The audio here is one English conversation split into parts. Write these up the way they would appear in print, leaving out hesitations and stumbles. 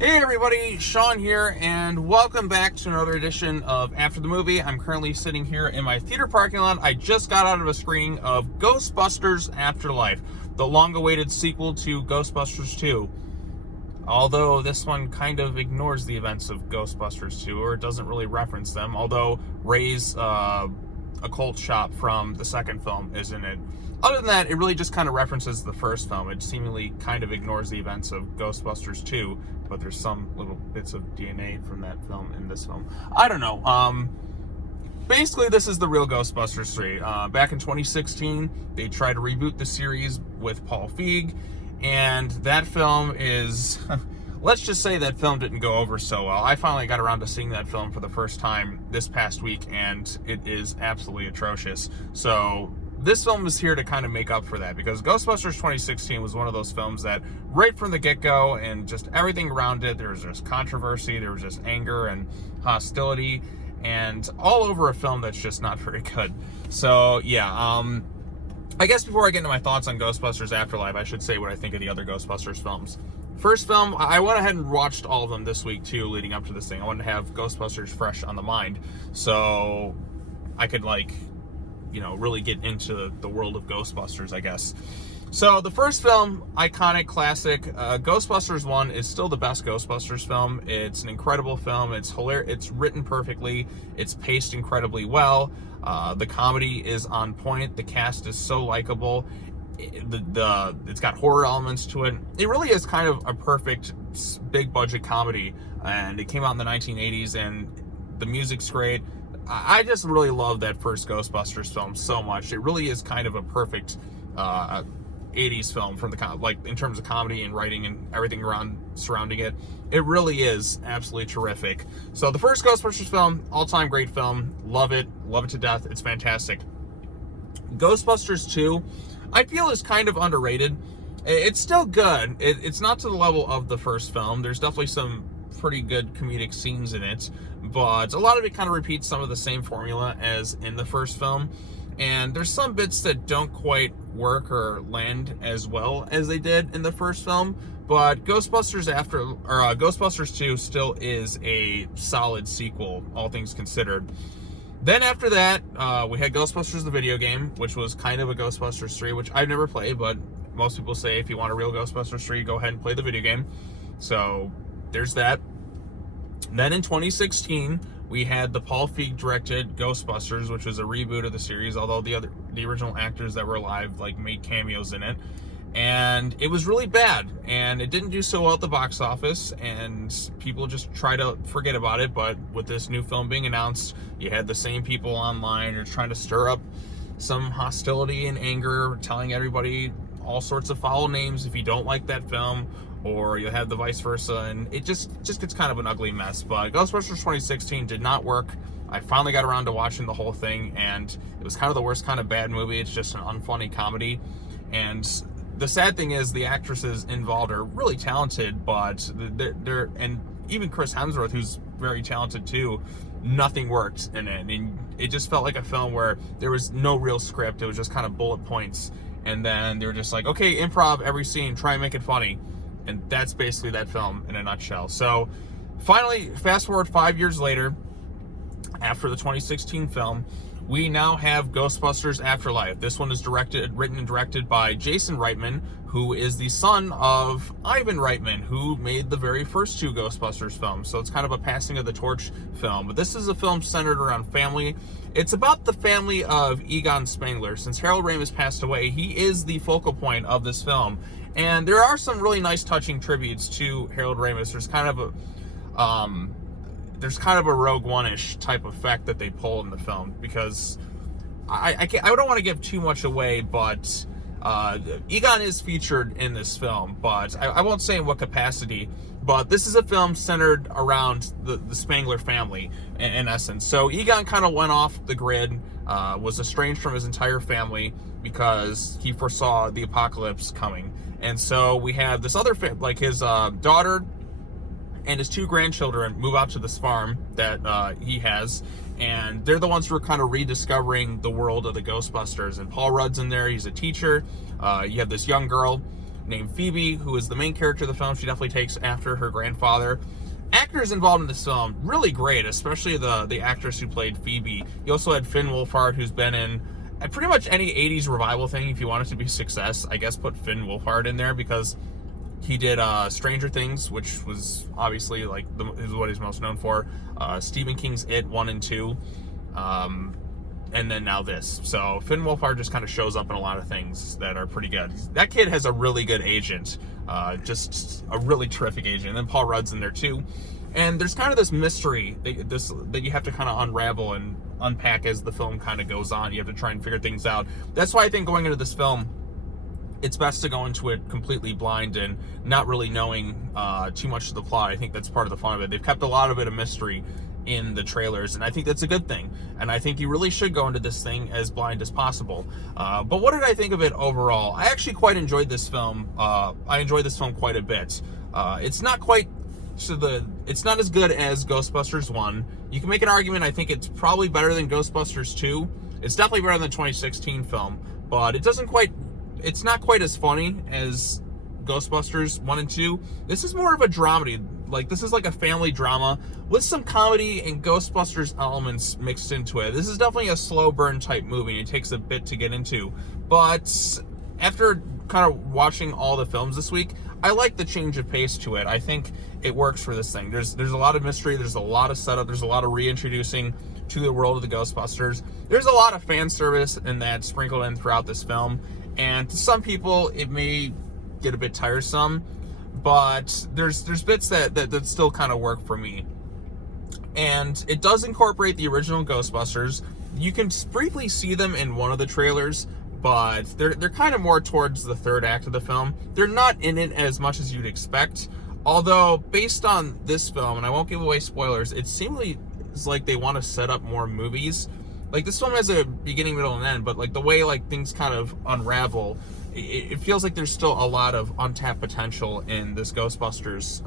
Hey everybody, Sean here, and welcome back to another edition of After the Movie. I'm currently sitting here in my theater parking lot. I just got out of a screening of Ghostbusters Afterlife, the long-awaited sequel to Ghostbusters 2. Although this one kind of ignores the events of Ghostbusters 2, or it doesn't really reference them, although Ray's occult shop from the second film is in it. Other than that, it really just kind of references the first film. It seemingly kind of ignores the events of Ghostbusters 2, but there's some little bits of DNA from that film in this film. I don't know. Basically, this is the real Ghostbusters 3. Back in 2016, they tried to reboot the series with Paul Feig, and that film is... let's just say that film didn't go over so well. I finally got around to seeing that film for the first time this past week, and it is absolutely atrocious. So this film is here to kind of make up for that, because Ghostbusters 2016 was one of those films that right from the get-go, and just everything around it, there was just controversy, there was just anger and hostility, and all over a film that's just not very good. So yeah, I guess before I get into my thoughts on Ghostbusters Afterlife, I should say what I think of the other Ghostbusters films. First film, I went ahead and watched all of them this week too, leading up to this thing. I wanted to have Ghostbusters fresh on the mind, so I could, really get into the world of Ghostbusters, I guess. So the first film, iconic, classic, Ghostbusters 1 is still the best Ghostbusters film. It's an incredible film. It's hilarious. It's written perfectly. It's paced incredibly well. The comedy is on point. The cast is so likable. It's got horror elements to it. It really is kind of a perfect big budget comedy, and it came out in the 1980s, and the music's great. I just really love that first Ghostbusters film so much. It really is kind of a perfect 80s film from in terms of comedy and writing and everything around surrounding it. It really is absolutely terrific. So the first Ghostbusters film, all-time great film. Love it to death. It's fantastic. Ghostbusters 2, I feel, is kind of underrated. It's still good. It's not to the level of the first film. There's definitely some pretty good comedic scenes in it, but a lot of it kind of repeats some of the same formula as in the first film, and there's some bits that don't quite work or land as well as they did in the first film. But Ghostbusters 2 still is a solid sequel, all things considered. Then after that, we had Ghostbusters the video game, which was kind of a Ghostbusters 3, which I've never played, but most people say if you want a real Ghostbusters 3, go ahead and play the video game. So there's that. Then in 2016, we had the Paul Feig directed Ghostbusters, which was a reboot of the series, although the original actors that were alive made cameos in it. And it was really bad, and it didn't do so well at the box office, and people just try to forget about it. But with this new film being announced, you had the same people online who are trying to stir up some hostility and anger, telling everybody all sorts of foul names if you don't like that film, or you have the vice versa, and it just gets kind of an ugly mess. But Ghostbusters 2016 did not work. I finally got around to watching the whole thing, and it was kind of the worst kind of bad movie. It's just an unfunny comedy, and the sad thing is the actresses involved are really talented, but they're and even Chris Hemsworth, who's very talented too, nothing worked in it. And it just felt like a film where there was no real script. It was just kind of bullet points, and then they were just like, okay, improv every scene, try and make it funny. And that's basically that film in a nutshell. So finally, fast forward 5 years later, after the 2016 film, we now have Ghostbusters Afterlife. This one is written and directed by Jason Reitman, who is the son of Ivan Reitman, who made the very first two Ghostbusters films. So it's kind of a passing of the torch film. But this is a film centered around family. It's about the family of Egon Spengler. Since Harold Ramis passed away, he is the focal point of this film. And there are some really nice, touching tributes to Harold Ramis. There's kind of a Rogue One-ish type effect that they pull in the film, because I don't want to give too much away, but Egon is featured in this film, but I won't say in what capacity. But this is a film centered around the Spengler family, in essence. So Egon kind of went off the grid, was estranged from his entire family because he foresaw the apocalypse coming. And so we have this other his daughter and his two grandchildren move out to this farm that he has, and they're the ones who are kind of rediscovering the world of the Ghostbusters. And Paul Rudd's in there. He's a teacher. You have this young girl named Phoebe, who is the main character of the film. She definitely takes after her grandfather. Actors involved in this film, really great, especially the actress who played Phoebe. You also had Finn Wolfhard, who's been in pretty much any 80s revival thing. If you want it to be a success, I guess put Finn Wolfhard in there, because he did Stranger Things, which was obviously like is what he's most known for. Stephen King's It 1 and 2. And then now this. So Finn Wolfhard just kind of shows up in a lot of things that are pretty good. That kid has a really good agent. Just a really terrific agent. And then Paul Rudd's in there too. And there's kind of this mystery that you have to kind of unravel and unpack as the film kind of goes on. You have to try and figure things out. That's why I think going into this film, it's best to go into it completely blind and not really knowing too much of the plot. I think that's part of the fun of it. They've kept a lot of it a mystery in the trailers, and I think that's a good thing. And I think you really should go into this thing as blind as possible. But what did I think of it overall? I actually quite enjoyed this film. I enjoyed this film quite a bit. It's not quite it's not as good as Ghostbusters 1. You can make an argument. I think it's probably better than Ghostbusters 2. It's definitely better than the 2016 film, but it's not quite as funny as Ghostbusters 1 and 2. This is more of a dramedy. Like, this is like a family drama with some comedy and Ghostbusters elements mixed into it. This is definitely a slow burn type movie. It takes a bit to get into. But after kind of watching all the films this week, I like the change of pace to it. I think it works for this thing. There's a lot of mystery. There's a lot of setup. There's a lot of reintroducing to the world of the Ghostbusters. There's a lot of fan service in that sprinkled in throughout this film. And to some people, it may get a bit tiresome, but there's bits that still kind of work for me. And it does incorporate the original Ghostbusters. You can briefly see them in one of the trailers, but they're kind of more towards the third act of the film. They're not in it as much as you'd expect. Although, based on this film, and I won't give away spoilers, it seemingly is like they want to set up more movies. Like, this film has a beginning, middle, and end, but like the way like things kind of unravel, it feels like there's still a lot of untapped potential in this Ghostbusters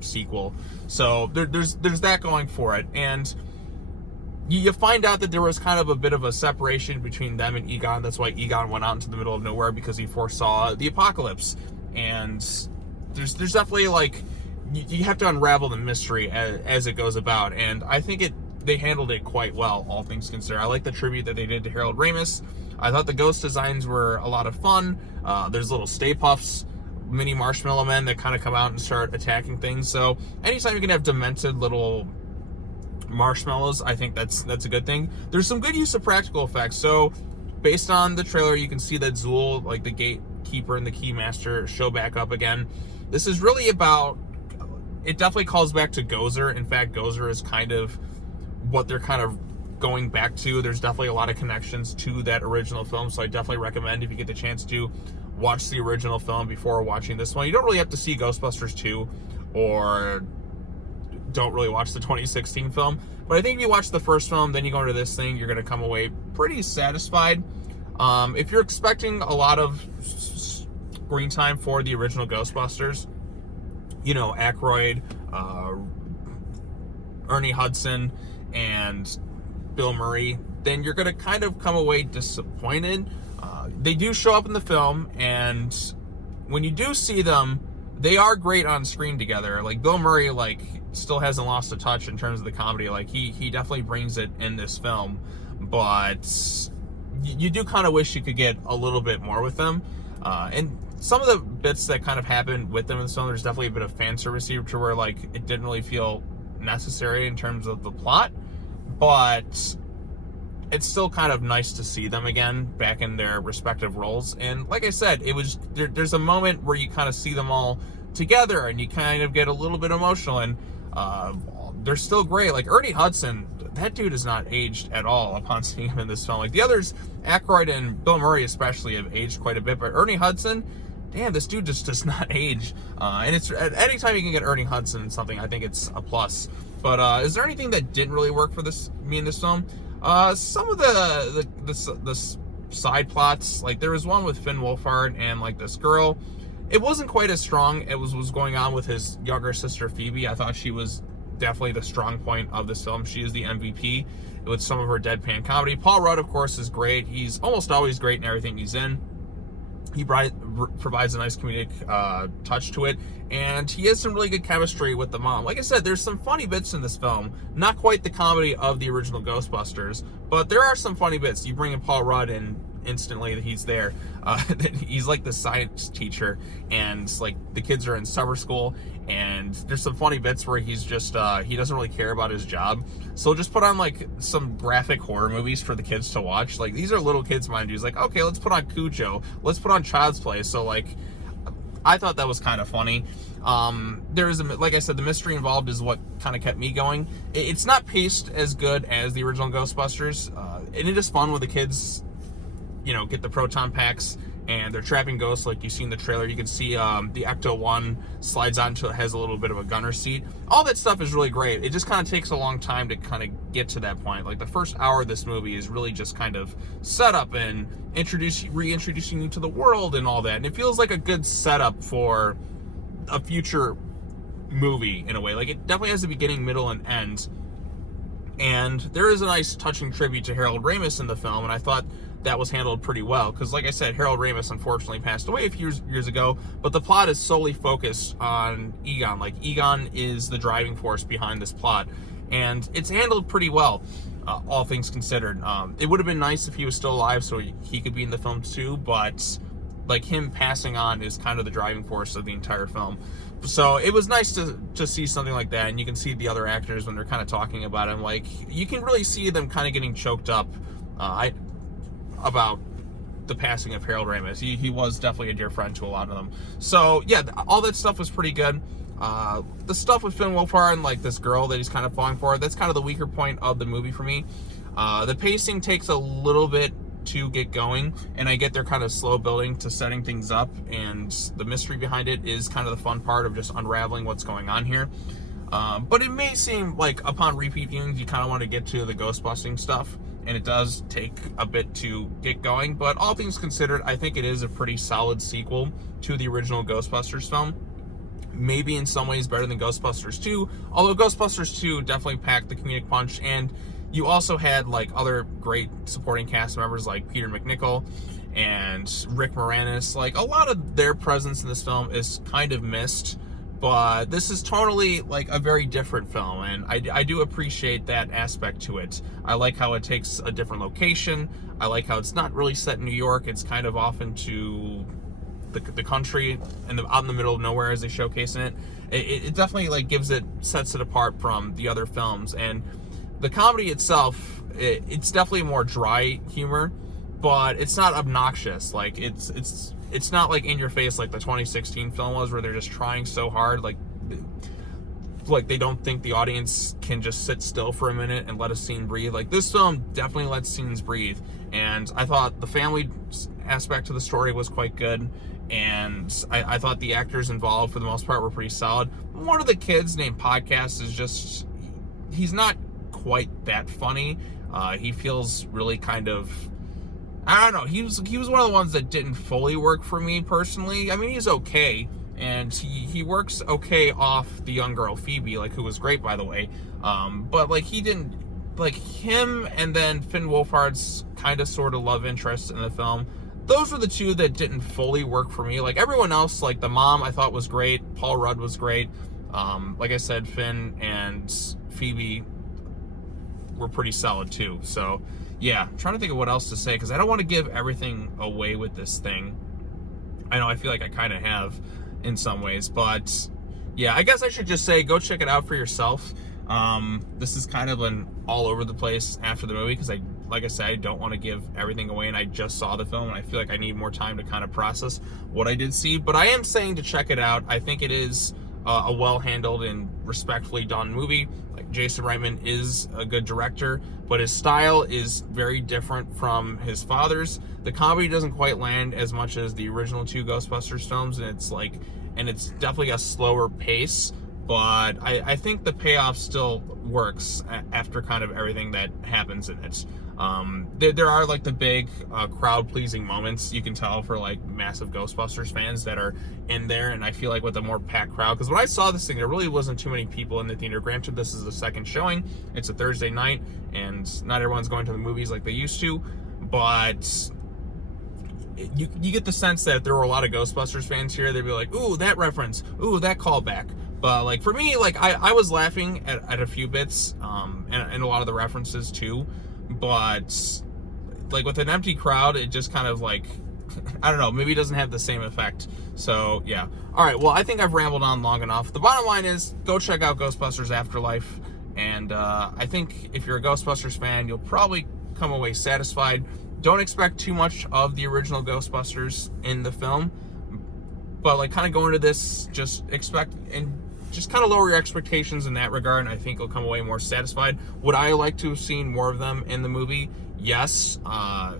sequel. So there's that going for it. And you find out that there was kind of a bit of a separation between them and Egon. That's why Egon went out into the middle of nowhere, because he foresaw the apocalypse. And there's definitely like, you have to unravel the mystery as it goes about. And I think they handled it quite well, all things considered. I like the tribute that they did to Harold Ramis. I thought the ghost designs were a lot of fun. There's little Stay Puffs, mini marshmallow men that kind of come out and start attacking things. So anytime you can have demented little marshmallows, I think that's a good thing. There's some good use of practical effects. So based on the trailer, you can see that Zool, like the gatekeeper and the keymaster, show back up again. This is really about, it definitely calls back to Gozer. In fact, Gozer is kind of what they're kind of going back to. There's definitely a lot of connections to that original film, so I definitely recommend, if you get the chance to, watch the original film before watching this one. You don't really have to see Ghostbusters 2, or don't really watch the 2016 film, but I think if you watch the first film, then you go into this thing, you're going to come away pretty satisfied. If you're expecting a lot of screen time for the original Ghostbusters, you know, Aykroyd, Ernie Hudson, and Bill Murray, then you're going to kind of come away disappointed. They do show up in the film, and when you do see them, they are great on screen together. Like, Bill Murray, like, still hasn't lost a touch in terms of the comedy. Like, he definitely brings it in this film, but you do kind of wish you could get a little bit more with them. And some of the bits that kind of happen with them in this film, there's definitely a bit of fan service here, to where, like, it didn't really feel necessary in terms of the plot, but it's still kind of nice to see them again back in their respective roles. And like I said, it was there's a moment where you kind of see them all together and you kind of get a little bit emotional, and they're still great. Like, Ernie Hudson, that dude is not aged at all upon seeing him in this film. Like, the others, Aykroyd and Bill Murray especially, have aged quite a bit, but Ernie Hudson, damn, this dude just does not age. And it's, at any time you can get Ernie Hudson in something, I think it's a plus. But is there anything that didn't really work for me in this film? Some of the side plots, like there was one with Finn Wolfhard and like this girl. It wasn't quite as strong as was going on with his younger sister Phoebe. I thought she was definitely the strong point of this film. She is the MVP with some of her deadpan comedy. Paul Rudd, of course, is great. He's almost always great in everything he's in. He provides a nice comedic touch to it, and he has some really good chemistry with the mom. Like I said, there's some funny bits in this film, not quite the comedy of the original Ghostbusters, but there are some funny bits. You bring in Paul Rudd, and instantly that he's there. He's like the science teacher, and like the kids are in summer school, and there's some funny bits where he's just he doesn't really care about his job, so just put on like some graphic horror movies for the kids to watch. Like, these are little kids, mind you. He's like, okay, let's put on Cujo, let's put on Child's Play. So like, I thought that was kind of funny. There is, like I said, the mystery involved is what kind of kept me going. It's not paced as good as the original Ghostbusters, and it is fun when the kids, you know, get the proton packs and they're trapping ghosts. Like you see in the trailer, you can see the Ecto-1 slides onto, has a little bit of a gunner seat. All that stuff is really great. It just kind of takes a long time to kind of get to that point. Like, the first hour of this movie is really just kind of setup and reintroducing you to the world and all that. And it feels like a good setup for a future movie in a way. Like, it definitely has a beginning, middle, and end. And there is a nice touching tribute to Harold Ramis in the film, and I thought that was handled pretty well, because like I said, Harold Ramis unfortunately passed away a few years ago, but the plot is solely focused on Egon. Like, Egon is the driving force behind this plot, and it's handled pretty well, all things considered. It would have been nice if he was still alive so he could be in the film too, but like, him passing on is kind of the driving force of the entire film. So it was nice to see something like that, and you can see the other actors when they're kind of talking about him. Like, you can really see them kind of getting choked up about the passing of Harold Ramis. He was definitely a dear friend to a lot of them. So yeah, all that stuff was pretty good. The stuff with Finn Wolfhard and like this girl that he's kind of falling for, that's kind of the weaker point of the movie for me. The pacing takes a little bit to get going, and I get they're kind of slow building to setting things up, and the mystery behind it is kind of the fun part of just unraveling what's going on here. But it may seem like upon repeat viewings you kind of want to get to the ghost busting stuff, and it does take a bit to get going, but all things considered, I think it is a pretty solid sequel to the original Ghostbusters film. Maybe in some ways better than Ghostbusters 2, although Ghostbusters 2 definitely packed the comedic punch, and you also had like other great supporting cast members like Peter McNichol and Rick Moranis. Like, a lot of their presence in this film is kind of missed, but this is totally like a very different film, and I do appreciate that aspect to it. I like how it takes a different location. I like how it's not really set in New York. It's kind of off into the country and out in the middle of nowhere, as they showcase in it. It definitely like sets it apart from the other films. And the comedy itself, it's definitely more dry humor, but it's not obnoxious. Like, it's not like in your face like the 2016 film was, where they're just trying so hard, like they don't think the audience can just sit still for a minute and let a scene breathe. Like, this film definitely lets scenes breathe, and I thought the family aspect of the story was quite good, and I thought the actors involved for the most part were pretty solid. One of the kids named Podcast is just, he's not quite that funny. He feels really kind of, I don't know, he was one of the ones that didn't fully work for me personally. I mean, he's okay, and he works okay off the young girl Phoebe, like, who was great, by the way, but like, he didn't, like, him and then Finn Wolfhard's kind of sort of love interest in the film, those were the two that didn't fully work for me. Like, everyone else, like the mom, I thought was great. Paul Rudd was great. Like I said, Finn and Phoebe were pretty solid too. So yeah, I'm trying to think of what else to say, because I don't want to give everything away with this thing. I know I feel like I kind of have in some ways, but yeah, I guess I should just say go check it out for yourself. This is kind of an all over the place after the movie, because like I said, I don't want to give everything away, and I just saw the film, and I feel like I need more time to kind of process what I did see. But I am saying to check it out. I think it is a well-handled and respectfully done movie. Like, Jason Reitman is a good director, but his style is very different from his father's. The comedy doesn't quite land as much as the original two Ghostbusters films, and it's definitely a slower pace, but I think the payoff still works after kind of everything that happens in it. There are like the big crowd-pleasing moments, you can tell, for like massive Ghostbusters fans that are in there, and I feel like with a more packed crowd, because when I saw this thing, there really wasn't too many people in the theater. Granted, this is the second showing, it's a Thursday night, and not everyone's going to the movies like they used to, but you get the sense that there were a lot of Ghostbusters fans here. They'd be like, ooh, that reference, ooh, that callback. But like for me, like I was laughing at a few bits, and a lot of the references too. But like with an empty crowd, it just kind of like, I don't know, maybe it doesn't have the same effect. So yeah. All right, well, I think I've rambled on long enough. The bottom line is, go check out Ghostbusters Afterlife. And I think if you're a Ghostbusters fan, you'll probably come away satisfied. Don't expect too much of the original Ghostbusters in the film, but like kind of go into this, just expect and just kind of lower your expectations in that regard, and I think you'll come away more satisfied. Would I like to have seen more of them in the movie? Yes,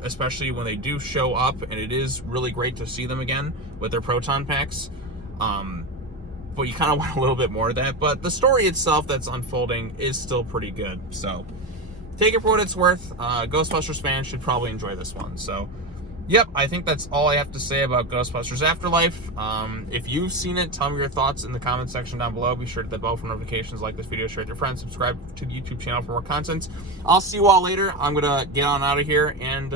especially when they do show up, and it is really great to see them again with their proton packs. But you kind of want a little bit more of that. But the story itself that's unfolding is still pretty good. So take it for what it's worth. Ghostbusters fans should probably enjoy this one. So, yep, I think that's all I have to say about Ghostbusters Afterlife. If you've seen it, tell me your thoughts in the comment section down below. Be sure to hit the bell for notifications, like this video, share it with your friends, subscribe to the YouTube channel for more content. I'll see you all later. I'm going to get on out of here and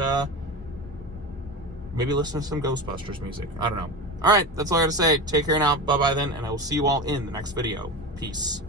maybe listen to some Ghostbusters music. I don't know. All right, that's all I got to say. Take care now. Bye-bye then, and I will see you all in the next video. Peace.